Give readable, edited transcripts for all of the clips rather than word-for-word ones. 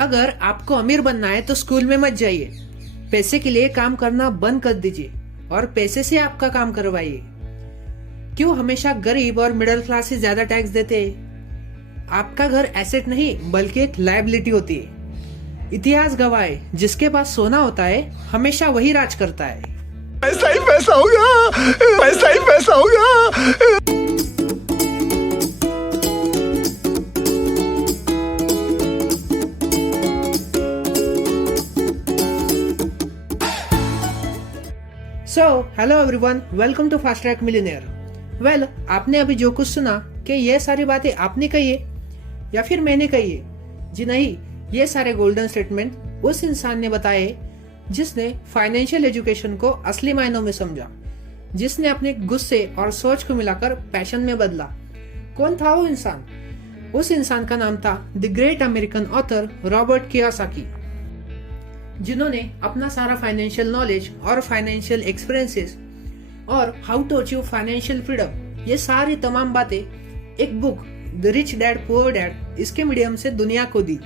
अगर आपको अमीर बनना है तो स्कूल में मत जाइए। पैसे के लिए काम करना बंद कर दीजिए और पैसे से आपका काम करवाइए। क्यों हमेशा गरीब और मिडिल क्लास ही ज्यादा टैक्स देते हैं? आपका घर एसेट नहीं बल्कि एक लायबिलिटी होती है। इतिहास गवाह है, जिसके पास सोना होता है हमेशा वही राज करता है। पैसा ही पैसा होगा, पैसा ही पैसा होगा। So hello everyone, welcome to fast track millionaire. Well, आपने अभी जो कुछ सुना कि ये सारी बातें आपने कही है या फिर मैंने कही है? जी नहीं, ये सारे गोल्डन स्टेटमेंट उस इंसान ने बताए जिसने फाइनेंशियल एजुकेशन को असली मायनों में समझा, जिसने अपने गुस्से और सोच को मिलाकर पैशन में बदला। कौन था वो इंसान? उस इंसान का नाम था the great American author Robert Kiyosaki, जिन्होंने अपना सारा फाइनेंशियल नॉलेज और फाइनेंशियल एक्सपीरियंसेस और how to achieve financial freedom, ये सारी तमाम बातें एक book the rich dad poor dad इसके मीडियम से दुनिया को दी।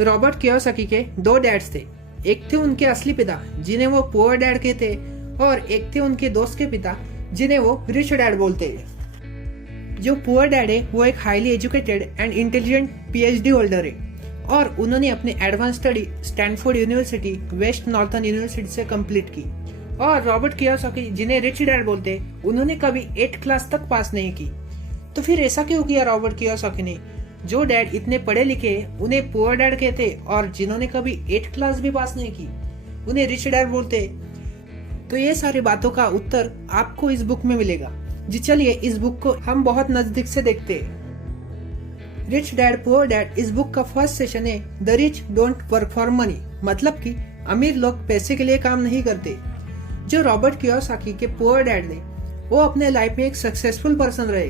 रॉबर्ट कियोसाकी के दो डैड्स थे। एक थे उनके असली पिता जिन्हें वो पुअर डैड कहते, और एक थे उनके दोस्त के पिता जिन्हें वो रिच डैड बोलते हैं। जो पुअर डैड है वो एक highly educated and intelligent PhD holder है, और उन्होंने अपने advance study Stanford University West Northern University से कंप्लीट की। और रॉबर्ट कियोसाकी, जिन्हें रिच डैड बोलते, उन्होंने कभी 8th क्लास तक पास नहीं की। तो फिर ऐसा क्यों किया रॉबर्ट कियोसाकी ने? जो डैड इतने पढ़े लिखे उन्हें पुअर डैड कहते, और जिन्होंने कभी 8th क्लास भी पास नहीं की उन्हें रिच डैड बोलते। तो ये सारी बातों का उत्तर आपको इस बुक में मिलेगा। जी चलिए इस बुक को हम बहुत नजदीक से देखते हैं। रिच डैड पुअर डैड इस बुक का फर्स्ट सेशन है the rich don't work for money, मतलब कि अमीर लोग पैसे के लिए काम नहीं करते। जो रॉबर्ट कियोसाकी के पुअर डैड ने, वो अपने लाइफ में एक सक्सेसफुल पर्सन रहे,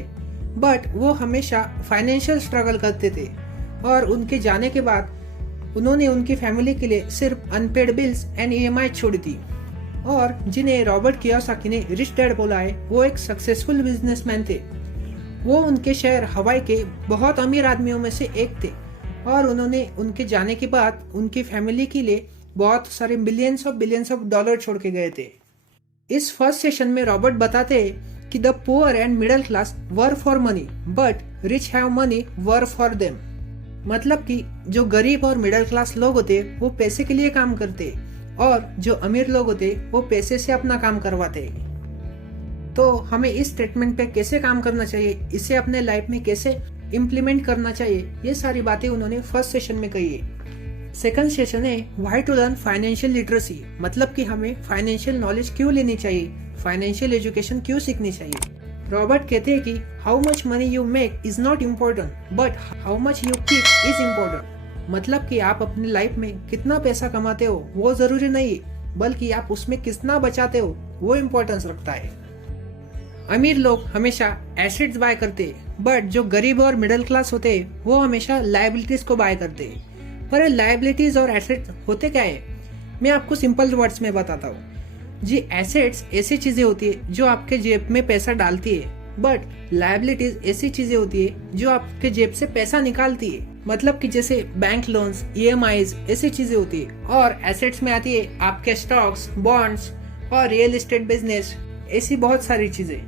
बट वो हमेशा फाइनेंशियल स्ट्रगल करते थे, और उनके जाने के बाद उन्होंने उनकी फैमिली के लिए सिर्फ अनपेड बिल्स एंड ईएमआई छोड़ी थी। और जिन्हें रॉबर्ट कियोसाकी ने रिच डैड बोला है, वो एक सक्सेसफुल बिजनेसमैन थे। वो उनके शहर हवाई के बहुत अमीर आदमियों में से एक थे, और उन्होंने उनके जाने के बाद उनकी फैमिली के लिए बहुत सारे बिलियंस ऑफ डॉलर छोड़ के गए थे। इस फर्स्ट सेशन में रॉबर्ट बताते हैं कि the poor and middle class were for money but rich have money were for them, मतलब कि जो गरीब और मिडिल क्लास लोग होते वो पैसे के लिए काम करते, और जो अमीर लोग होते वो पैसे से अपना काम करवाते। तो हमें इस स्टेटमेंट पे कैसे काम करना चाहिए, इसे अपने लाइफ में कैसे इम्प्लीमेंट करना चाहिए, ये सारी बातें उन्होंने फर्स्ट सेशन में कही है। सेकंड सेशन है why to learn financial literacy, मतलब कि हमें फाइनेंशियल नॉलेज क्यों लेनी चाहिए, फाइनेंशियल एजुकेशन क्यों सीखनी चाहिए। रॉबर्ट कहते हैं कि how much money you make is not important but how much you keep is important, मतलब कि आप अपनी लाइफ में कितना पैसा कमाते हो वो जरूरी नहीं, बल्कि आप उसमें कितना बचाते हो वो इम्पोर्टेंस रखता है। अमीर लोग हमेशा एसेट्स बाय करते, बट जो गरीब और मिडिल क्लास होते हैं वो हमेशा लायबिलिटीज को बाय करते। पर लायबिलिटीज और एसेट्स होते क्या है, मैं आपको सिंपल वर्ड्स में बताता हूँ। जी, एसेट्स ऐसी चीजें होती है जो आपके जेब में पैसा डालती है, बट लायबिलिटीज ऐसी चीजें होती है जो आपके जेब से पैसा निकालती है, मतलब कि जैसे बैंक लोन्स, ईएमआईज ऐसी चीजें होती है। और एसेट्स में आती है आपके स्टॉक्स, बॉन्ड्स और रियल एस्टेट बिजनेस, ऐसी बहुत सारी चीजें।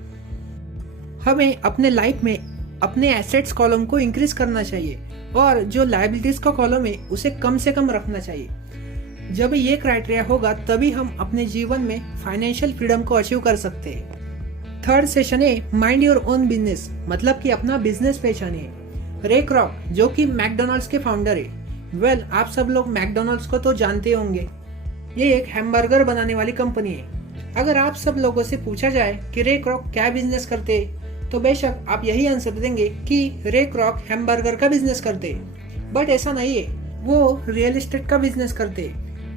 हमें अपने लाइफ में अपने एसेट्स कॉलम को इंक्रीज करना चाहिए, और जो लायबिलिटीज का कॉलम है उसे कम से कम रखना चाहिए। जब ये क्राइटेरिया होगा तभी हम अपने जीवन में फाइनेंशियल फ्रीडम को अचीव कर सकते हैं। थर्ड सेशन है माइंड योर ओन बिजनेस, मतलब कि अपना बिजनेस पहचानिए। रे क्रॉक, जो कि मैकडोनल्ड्स के फाउंडर है, वेल आप सब लोग मैकडोनल्ड्स को तो जानते होंगे। ये एक हैमबर्गर बनाने वाली कंपनी है। अगर आप सब लोगों से पूछा जाए कि रे क्रॉक क्या बिजनेस करते, तो बेशक आप यही आंसर देंगे कि रे क्रॉक हैमबर्गर का बिजनेस करते, बट ऐसा नहीं है। वो रियल एस्टेट का बिजनेस करते।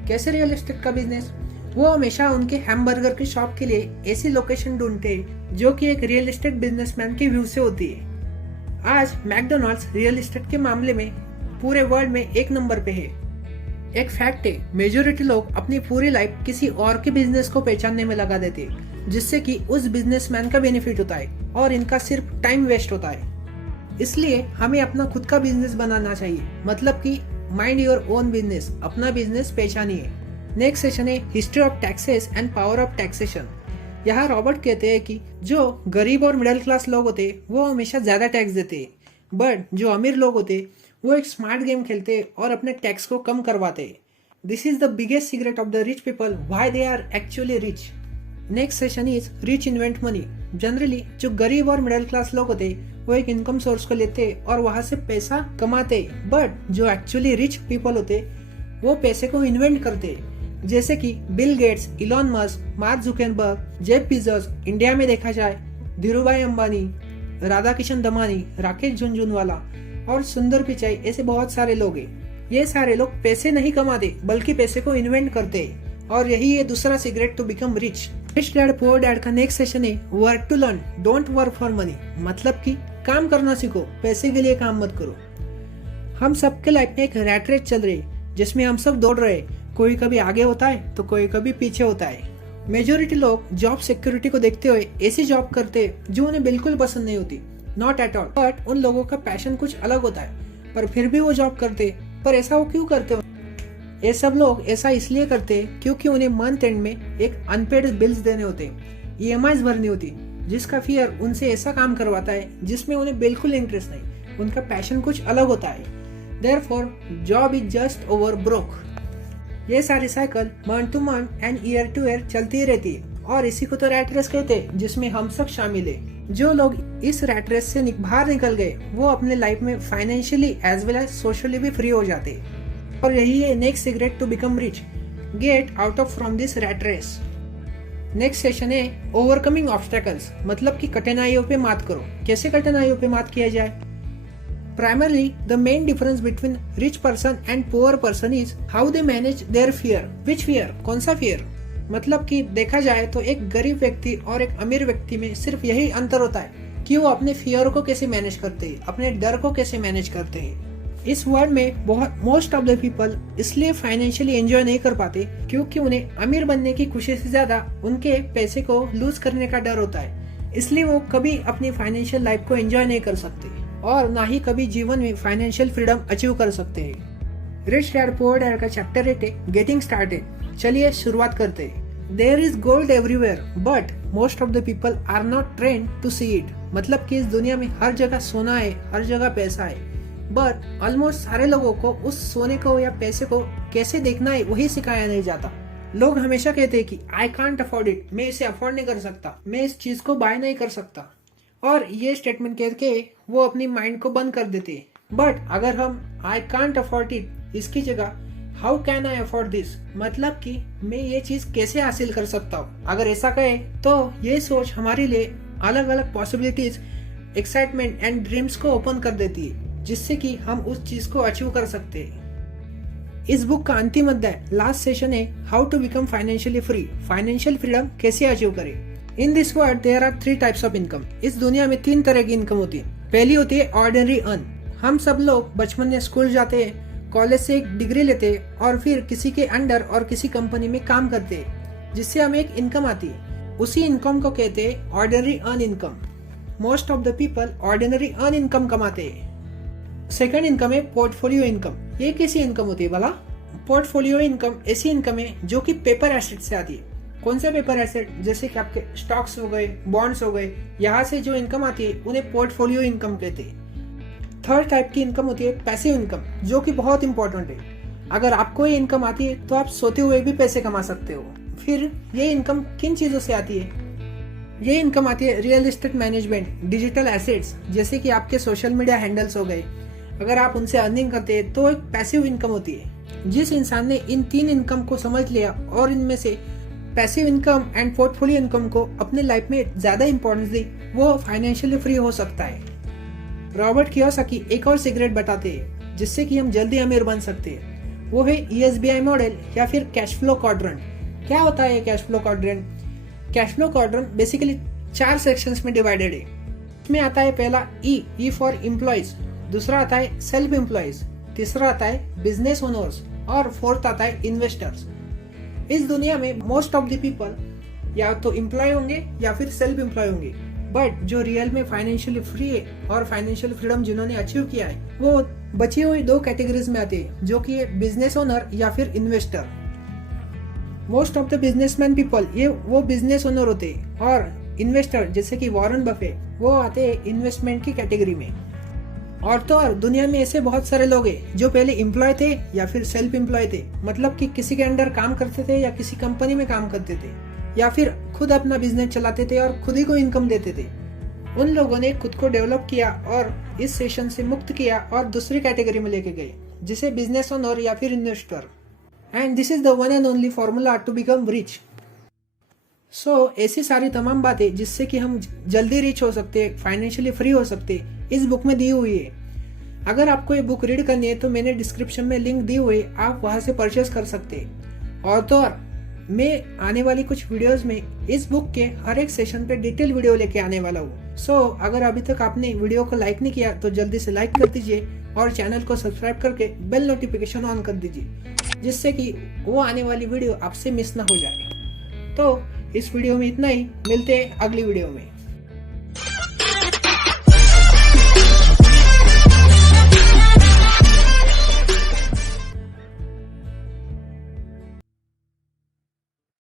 कैसे रियल एस्टेट का बिजनेस? वो हमेशा उनके हैमबर्गर की शॉप के लिए ऐसी लोकेशन ढूंढते जो कि एक रियल एस्टेट बिजनेसमैन की व्यू से होती है। आज मैकडोनल्ड्स रियल एस्टेट के मामले में पूरे वर्ल्ड में 1 नंबर पे है। एक फैक्ट है, मेजोरिटी लोग अपनी पूरी लाइफ किसी और के बिजनेस को पहचानने में लगा देते, जिससे कि उस बिजनेसमैन का बेनिफिट होता है और इनका सिर्फ टाइम वेस्ट होता है। इसलिए हमें अपना खुद का बिजनेस बनाना चाहिए, मतलब कि माइंड योर ओन बिजनेस, अपना बिजनेस पहचानिए। नेक्स्ट सेशन है history of taxes and power of taxation. यहाँ रॉबर्ट कहते हैं कि जो गरीब और मिडिल क्लास लोग होते वो हमेशा ज़्यादा टैक्स देते हैं, बट जो अमीर लोग होते वो एक स्मार्ट गेम खेलते और अपने टैक्स को कम करवाते। This is the biggest secret of the rich people, why they are actually rich. Next session is rich invent money. Generally जो गरीब और मिडिल क्लास लोग होते वो एक इनकम सोर्स को लेते और वहां से पैसा कमाते, बट जो एक्चुअली रिच पीपल होते वो पैसे को इन्वेंट करते, जैसे कि Bill Gates, Elon Musk, mark Zuckerberg, Jeff Bezos. India में देखा जाए धीरूभाई अंबानी, राधा किशन दमानी, राकेश झुनझुनवाला और सुंदर पिचाई, ऐसे बहुत सारे लोग हैं। ये सारे लोग पैसे नहीं कमाते बल्कि पैसे को इन्वेंट करते हैं, और यही है दूसरा secret to become rich. Rich dad poor dad का नेक्स्ट सेशन है work to learn, don't work for money. मतलब कि काम करना सीखो, पैसे के लिए काम मत करो। हम सबके लाइफ में एक रैट रेस चल रही है जिसमें हम सब दौड़ रहे हैं, कोई कभी आगे होता है तो कोई कभी पीछे होता है। मेजोरिटी लोग जॉब सिक्योरिटी को देखते हुए ऐसी जॉब करते हैं जो उन्हें बिल्कुल पसंद नहीं होती, नॉट एट ऑल। बट उन लोगों का पैशन कुछ अलग होता है, पर फिर भी वो जॉब करते। पर ऐसा वो क्यों करते? ये सब लोग ऐसा इसलिए करते हैं क्योंकि उन्हें मंथ एंड में एक अनपेड बिल्स देने होते हैं, EMIs भरनी होती, जिसका फियर उनसे ऐसा काम करवाता है जिसमें उन्हें बिल्कुल इंटरेस्ट नहीं। उनका पैशन कुछ अलग होता है। Therefore job is just over broke. ये सारी cycle month two month and year two year चलती ही रहती है, और इसी को तो रैट रेस कहते हैं, जिसमें हम सब शामिल है। जो लोग इस रैट रेस से बाहर निकल गए वो अपने लाइफ में financially as well as socially भी फ्री हो जाते हैं। और यही है next secret to become rich, get out of from this rat race. Next session है ओवरकमिंग ऑब्स्टेकल्स, मतलब कि कठिनाइयों पे मात करो। कैसे कठिनाइयों पे मात किया जाए? Primarily, the main difference between rich person and poor person is how they manage their fear. Which fear? कौन सा fear? मतलब कि देखा जाए तो एक गरीब व्यक्ति और एक अमीर व्यक्ति में सिर्फ यही अंतर होता है कि वो अपने फियर को कैसे मैनेज करते हैं, अपने डर को कैसे मैनेज करते हैं। इस वर्ल्ड में मोस्ट ऑफ द पीपल इसलिए फाइनेंशियली एंजॉय नहीं कर पाते क्योंकि उन्हें अमीर बनने की खुशी से ज्यादा उनके पैसे को लूज करने का डर होता है। इसलिए वो कभी अपनी फाइनेंशियल लाइफ को एंजॉय नहीं कर सकते और ना ही कभी जीवन में फाइनेंशियल फ्रीडम अचीव कर सकते हैं। रिच डैड पुअर डैड का चैप्टर 8 है गेटिंग स्टार्टेड। चलिए शुरुआत करते हैं। There is gold everywhere but most of the people are not trained to see it. मतलब कि इस दुनिया में हर जगह सोना है, हर जगह पैसा है, बट ऑलमोस्ट सारे लोगों को उस सोने को या पैसे को कैसे देखना है वही सिखाया नहीं जाता। लोग हमेशा कहते हैं कि आई कांट अफोर्ड इट, मैं इसे अफोर्ड नहीं कर सकता, मैं इस चीज को बाय नहीं कर सकता, और ये स्टेटमेंट कहकर वो अपनी माइंड को बंद कर देते हैं। बट अगर हम आई कांट अफोर्ड इट इसकी जगह how can I afford this, मतलब कि मैं ये चीज कैसे हासिल कर सकता हूँ, अगर ऐसा कहे तो ये सोच हमारे लिए अलग अलग पॉसिबिलिटीज, एक्साइटमेंट एंड ड्रीम्स को ओपन कर देती है, जिससे कि हम उस चीज को अचीव कर सकते हैं। इस बुक का अंतिम अध्याय लास्ट सेशन है how to become financially free, financial freedom कैसे अचीव करें। In this world there are 3 types of income. इस दुनिया में 3 तरह की इनकम होती है। पहली होती है ऑर्डिनरी अर्न। हम सब लोग बचपन में स्कूल जाते हैं, कॉलेज से एक डिग्री लेते हैं और फिर किसी के अंडर और किसी कंपनी में काम करते हैं, जिससे हमें एक इनकम आती है। उसी इनकम को कहते हैं ordinary earn income. Most of the people ordinary earn income कमाते हैं। सेकंड इनकम है पोर्टफोलियो इनकम। ये कैसी इनकम होती है भला? पोर्टफोलियो इनकम ऐसी इनकम है जो कि पेपर एसेट से आती है। कौन से पेपर एसेट? जैसे कि आपके स्टॉक्स हो गए, बॉन्ड्स हो गए, यहाँ से जो इनकम आती है उन्हें पोर्टफोलियो इनकम कहते हैं। थर्ड टाइप की इनकम होती है पैसिव इनकम, जो कि बहुत इंपॉर्टेंट है। अगर आपको ये इनकम आती है तो आप सोते हुए भी पैसे कमा सकते हो। फिर ये इनकम किन चीजों से आती है? ये इनकम आती है real estate management, digital assets, जैसे कि आपके सोशल मीडिया हैंडल्स हो गए। अगर आप उनसे अर्निंग करते हैं तो एक पैसिव इनकम होती है। जिस इंसान ने इन 3 इनकम को समझ लिया और इनमें से passive income and portfolio income को अपने लाइफ में ज्यादा इंपॉर्टेंस दी, वो फाइनेंशियली फ्री हो सकता है। रॉबर्ट कियोसाकी एक और सीक्रेट बताते हैं जिससे कि हम जल्दी अमीर बन सकते हैं। वो है ESBI मॉडल या फिर कैश फ्लो क्वाड्रेंट। क्या होता है ये cash flow quadrant? Cash flow quadrant basically 4 sections में डिवाइडेड है। इसमें आता है पहला ई फॉर एम्प्लॉइज, दूसरा आता है सेल्फ एम्प्लॉइज, तीसरा आता है बिजनेस ओनर्स और फोर्थ आता है इन्वेस्टर्स। इस दुनिया में मोस्ट ऑफ द पीपल या तो एम्प्लॉय होंगे या फिर सेल्फ एम्प्लॉय होंगे, बट जो रियल में फाइनेंशियली फ्री है और फाइनेंशियल फ्रीडम जिन्होंने अचीव किया है वो बची हुई 2 कैटेगरीज में आते हैं, जो कि है बिजनेस ओनर या फिर investor. Most of the businessman people ये वो बिजनेस ओनर होते हैं, और इन्वेस्टर जैसे कि वॉरेन बफेट वो आते हैं इन्वेस्टमेंट की कैटेगरी में। और तो और दुनिया में ऐसे बहुत सारे लोग हैं जो पहले एम्प्लॉय थे या फिर सेल्फ एम्प्लॉय थे, मतलब कि किसी के अंडर काम करते थे या किसी कंपनी में काम करते थे, या फिर खुद अपना बिजनेस चलाते थे और खुद ही को इनकम देते थे। उन लोगों ने खुद को डेवलप किया और इस सेशन से मुक्त किया और दूसरी कैटेगरी में लेके गए, जिसे बिजनेस ओनर या फिर investor. And this is the one and only formula to become rich. So ऐसी सारी तमाम बातें जिससे कि हम जल्दी रिच हो सकते, फाइनेंशियली फ्री हो सकते, इस बुक में दी हुई है। अगर आपको ये बुक रीड करनी है तो मैंने डिस्क्रिप्शन में लिंक दी हुई है, आप वहां से परचेज कर सकते हैं। और तो और मैं आने वाली कुछ वीडियोस में इस बुक के हर एक सेशन पे डिटेल वीडियो लेके आने वाला हूँ। सो अगर अभी तक आपने वीडियो को लाइक नहीं किया तो जल्दी से लाइक कर दीजिए और चैनल को सब्सक्राइब करके बेल नोटिफिकेशन ऑन कर दीजिए, जिससे कि वो आने वाली वीडियो आपसे मिस ना हो जाए। तो इस वीडियो में इतना ही, मिलते हैं अगली वीडियो में।